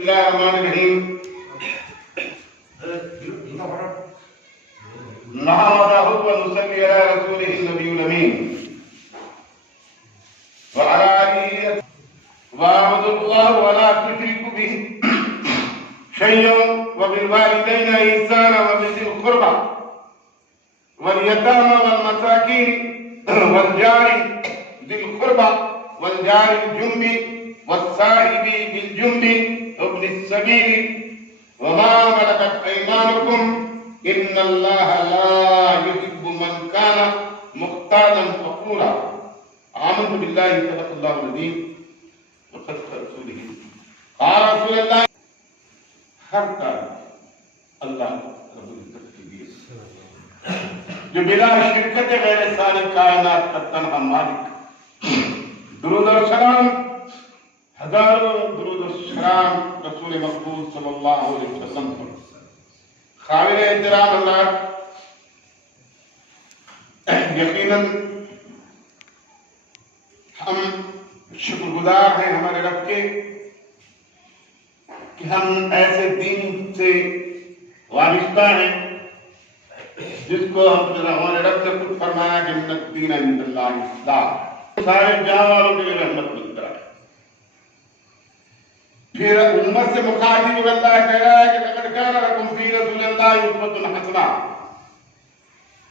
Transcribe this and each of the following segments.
الله الرحمن الرحيم نحمده ونصلي على رسوله النبي الأمين وعلى آله واعبدوا الله ولا تشركوا به شيئا وبالوالدين إحسانا وبذي القربى واليتامى والمساكين والجار ذي القربى والجار الجنب والصاحب بالجنب وابن السبيل وما ملكت أيمانكم إن الله لا يحب من كان مختالا فخورا آمنت بالله صدق الله العظيم وصدق رسوله قال رسول الله ہر کام اللہ رب العزت کے لیے جو بلا شرکت غیر ثانی کائنات کا تنہا مالک درود و سلام ہزاروں درود و سلام رسول مقبول صلی اللہ علیہ وسلم پر قابل احترام حضرات یقیناً ہم شکر گزار ہیں ہمارے رب کے کہ ہم ایسے دین سے وابستہ ہیں جس کو ہمارے رب نے خود فرمایا کہ ان الدین عند اللہ الاسلام سارے جہاں والوں کے لیے رحمت بن کر ہے پھر امت سے مخاطب اللہ کہہ رہا ہے کہ لقد کان لکم فی رسول اللہ اسوۃ حسنہ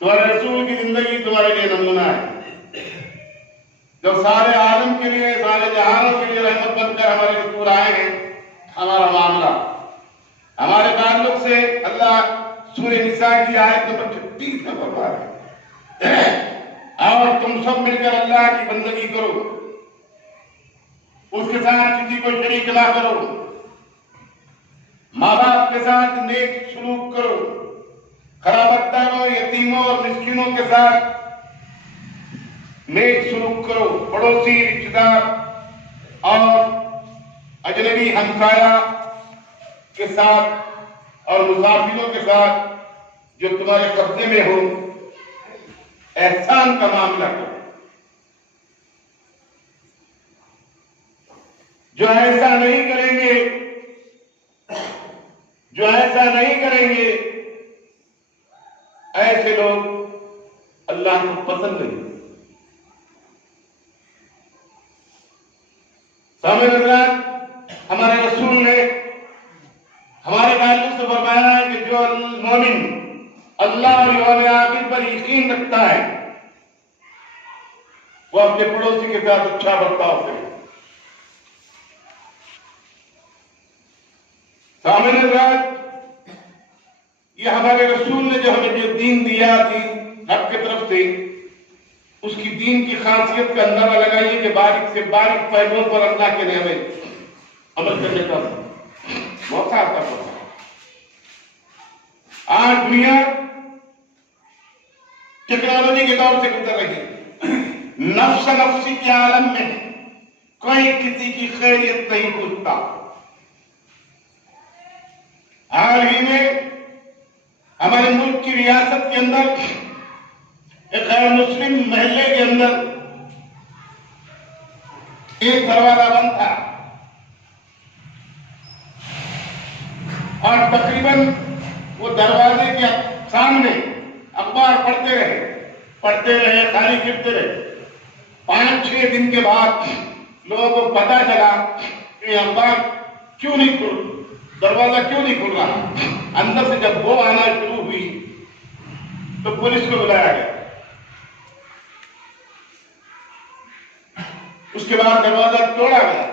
تمہارے رسول کی زندگی تمہارے لیے نمونہ ہے جب سارے عالم کے لیے سارے جہانوں کے لیے رحمت بن کر ہمارے رسول آئے ہیں ہمارا معاملہ ہمارے تعلق سے اللہ سورہ نساء کی آیت نمبر 36 میں فرما رہا ہے اور تم سب مل کر اللہ کی بندگی کرو اس کے ساتھ کسی کو شریک نہ کرو ماں باپ کے ساتھ نیک سلوک کرو قرابت داروں یتیموں اور مسکینوں کے ساتھ نیک سلوک کرو پڑوسی رشتہ دار اور اجنبی ہمسایہ کے ساتھ اور مسافروں کے ساتھ جو تمہارے قبضے میں ہو احسان کا معاملہ کرو جو ایسا نہیں کریں گے ایسے لوگ اللہ کو پسند نہیں سامنے حضرات ہمارے رسول نے ہمارے تعلق سے فرمایا ہے کہ جو مومن اللہ اور یوم آخر پر یقین رکھتا ہے وہ اپنے پڑوسی کے ساتھ اچھا برتاؤ کرے سامنے حضرات یہ ہمارے رسول نے جو ہمیں جو دین دیا تھی رب کی طرف سے اس کی دین کی خاصیت کا اندازہ لگائیے کہ باریک سے باریک پہلوؤں پر اللہ کے لیے ہمیں عمل کرنے کا موقع آتا ہے آج دنیا ٹیکنالوجی کے دور سے گزر رہی ہے نفس نفسی کے عالم میں کوئی کسی کی خیریت نہیں پوچھتا حال ہی میں ہمارے ملک کی ریاست کے اندر ایک غیر مسلم محلے کے اندر ایک دروازہ بند تھا اور تقریباً وہ دروازے کے سامنے اخبار پڑھتے رہے خالی گرتے رہے 5-6 دن کے بعد لوگوں کو پتہ چلا کہ اخبار کیوں نہیں کھل دروازہ کیوں نہیں کھل رہا اندر سے جب وہ آنا شروع ہوئی تو پولیس کو بلایا گیا اس کے بعد دروازہ توڑا گیا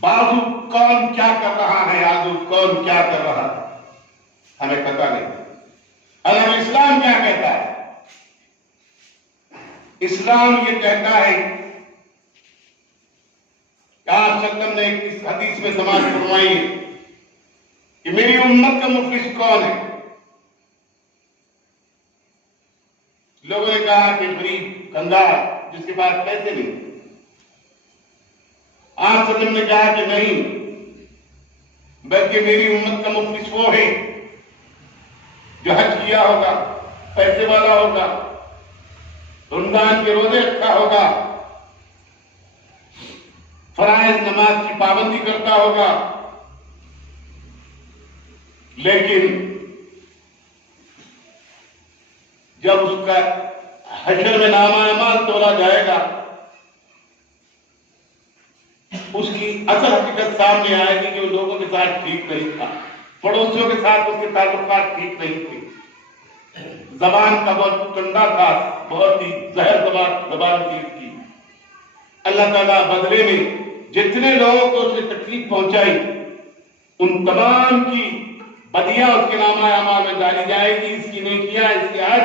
بازو کون کیا کر رہا ہے آزو کون کیا کر رہا ہے ہمیں پتہ نہیں اگر اسلام کیا کہتا ہے اسلام یہ کہتا ہے کہ آپ صلی اللہ علیہ وسلم نے اس حدیث میں سماعت فرمائی کہ میری امت کا مفلس کون ہے لوگوں نے کہا کہ غریب کنگال جس کے پاس پیسے نہیں آپ صلی اللہ علیہ وسلم نے کہا کہ نہیں بلکہ میری امت کا مفلس وہ ہے جو حج کیا ہوگا پیسے والا ہوگا رمضان کے روزے رکھا ہوگا فرائض نماز کی پابندی کرتا ہوگا، لیکن جب اس کا حشر میں نامہ اعمال تولا جائے گا، اس کی اصل حقیقت سامنے آئے گی کہ وہ لوگوں کے ساتھ ٹھیک نہیں تھا، پڑوسیوں کے ساتھ اس کے تعلقات ٹھیک نہیں تھے، زبان کا بہت ٹنڈا تھا، بہت ہی زہر زبان کی اس کی۔ اللہ تعالیٰ بدلے میں جتنے لوگوں کو اس نے تکلیف پہنچائی، ان تمام کی بدیاں اس کے نامہ اعمال میں ڈالی جائے گی۔ اس کی نیکیاں، اس کے حج،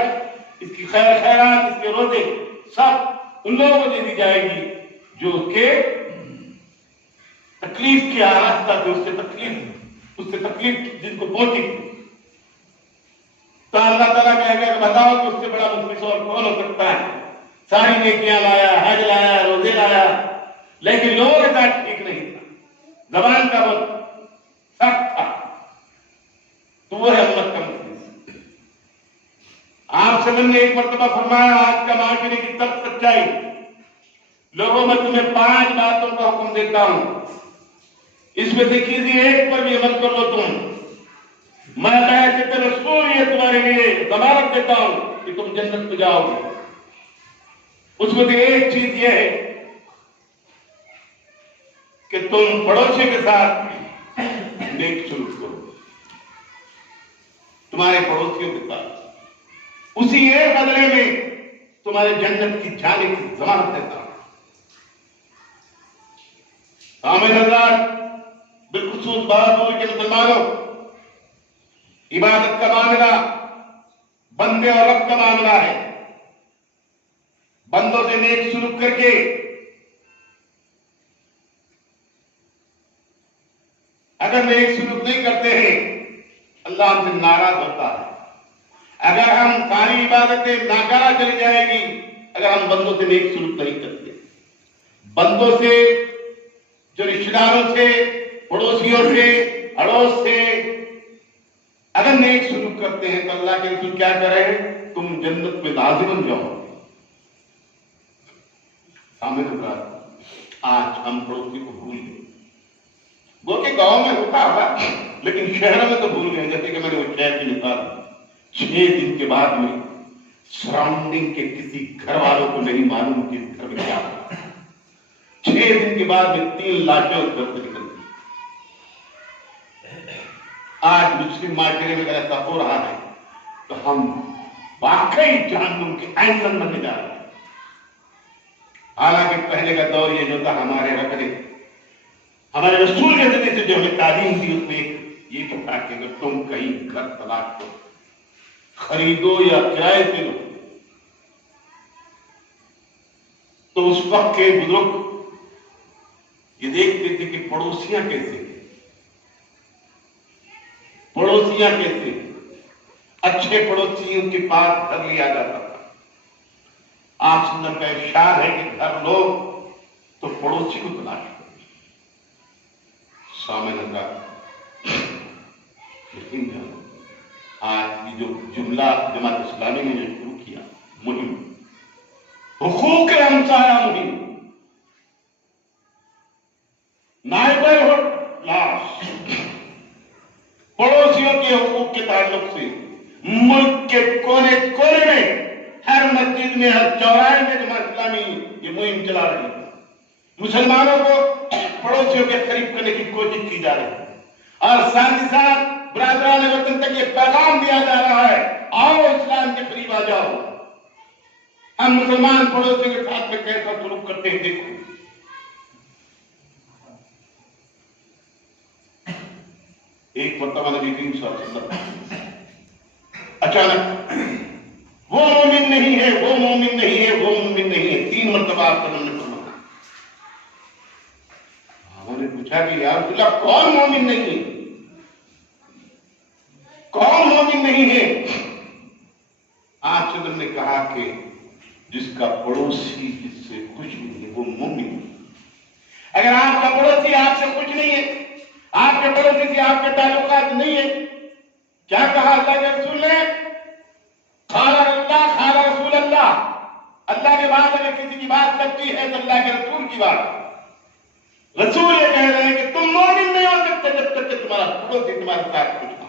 اس کی خیرات، اس کے روزے، سب ان لوگوں کو دے دی جائے گی جو اس کے تکلیف کی آواز تھا، جو اس سے تکلیف جن کو پہنچی تھی۔ تو اللہ تعالیٰ کہے گا کہ بتاؤ کہ اس سے بڑا مفلس اور کون ہو سکتا ہے؟ ساری نیکیاں لایا، حج لایا، روزے لایا، لیکن لوگوں کے ساتھ ٹھیک نہیں تھا، زبان کا بہت سخت تھا، تو وہ ہے امت کا مفلس۔ آپ صلی اللہ علیہ وسلم نے ایک مرتبہ فرمایا، آج کا معاشرے کی تلخ سچائی، لوگوں میں تمہیں 5 باتوں کا حکم دیتا ہوں، اس میں سے کسی ایک پر بھی عمل کر لو تم، میں بیعت رسول یہ تمہارے لیے ضمانت دیتا ہوں کہ تم جنت میں جاؤ گے۔ اس میں سے ایک چیز یہ ہے کہ تم پڑوسی کے ساتھ نیک سلوک کرو، تمہارے پڑوسیوں کے ساتھ، اسی ایک بدلے میں تمہارے جنت کی جانے کی ضمانت دیتا ہوں۔ سامعین حضرات، بالخصوص بہادور کے مسلمانوں، عبادت کا معاملہ بندے اور رب کا معاملہ ہے۔ بندوں سے نیک سلوک کر کے اگر نیک سلوک نہیں کرتے ہیں، اللہ ہم سے ناراض ہوتا ہے۔ اگر ہم ساری عبادتیں ناکارہ چلی جائے گی اگر ہم بندوں سے نیک سلوک نہیں کرتے۔ بندوں سے، جو رشتہ داروں سے، پڑوسیوں سے، اڑوس سے اگر نیک سلوک کرتے ہیں تو اللہ کے رسول کیا کرے؟ تم جنت میں لازماً جاؤ۔ آج ہم پڑوسی کو بھول گئے، وہ کہ گاؤں میں ہوتا ہوگا لیکن شہروں میں تو بھول گئے۔ جیسے کہ میں نے وہ شہر کی مثال، 6 دن کے بعد میں سراؤنڈنگ کے کسی گھر والوں کو نہیں معلوم کہ اس گھر میں کیا ہوا۔ 6 دن کے بعد میں 3 لاشیں اس گھر سے نکلتی۔ آج مسلم معاشرے میں اگر ایسا ہو رہا ہے تو ہم واقعی جہنم کے ایندھن بننے جا رہے ہیں۔ حالانکہ پہلے کا دور یہ جو تھا، ہمارے رب نے ہمارے رسول کے ذریعے سے جو ہمیں تعلیم دی، اس میں یہ بھی تھا کہ اگر تم کہیں گھر تلاش کرو، خریدو یا کرائے پہ لو، تو اس وقت کے بزرگ یہ دیکھتے تھے کہ پڑوسیاں کیسے ہیں، پڑوسیاں کیسے، اچھے پڑوسیوں کے پاس گھر لیا جاتا تھا۔ آپ سندر کا ارشاد ہے کہ گھر لو تو پڑوسی کو تلاش کرو۔ سامنے کا یقین جانو، آج کی جو جملہ جماعت اسلامی نے جو شروع کیا مہم، حقوق ہمسایہ مہم، نائبرہڈ لاس، پڑوسیوں کے حقوق کے تعلق سے ملک کے کونے کونے میں، ہر مسجد میں، ہر چوراہے میں جماعت اسلامی یہ مہم چلا رہی ہے۔ مسلمانوں کو پڑوسیوں کے قریب کرنے کی کوشش کی جا رہی ہے، اور ساتھ ہی ساتھ برادران وطن تک یہ پیغام دیا جا رہا ہے، آؤ اسلام کے قریب آ جاؤ۔ ہم مسلمان پڑوسیوں کے ساتھ میں کیسا سلوک کرتے ہیں دیکھو۔ ایک مرتبہ نبی کریم صلی اللہ علیہ وسلم اچانک، وہ مومن نہیں ہے، وہ مومن نہیں ہے، وہ مومن نہیں ہے، 3 مرتبہ آپ صلی اللہ علیہ وسلم نے فرمایا۔ انہوں نے پوچھا کہ یا رسول اللہ، کون مومن نہیں ہے؟ کون مومن نہیں ہے؟ آپ صلی اللہ علیہ وسلم نے کہا کہ جس کا پڑوسی جس سے خوش نہیں ہے وہ مومن نہیں۔ اگر آپ کا پڑوسی آپ سے خوش نہیں ہے، آپ کے پڑوسی سے آپ کے تعلقات نہیں ہے، کیا کہا اللہ کے رسول نے؟ قال اللہ، قال رسول اللہ، اللہ کے بعد اگر کسی کی بات سچی ہے تو اللہ کے رسول کی بات۔ رسول یہ کہہ رہے ہیں کہ تم مومن نہیں ہو سکتے جب تک کہ تمہارا پڑوسی تمہارے ساتھ کچھ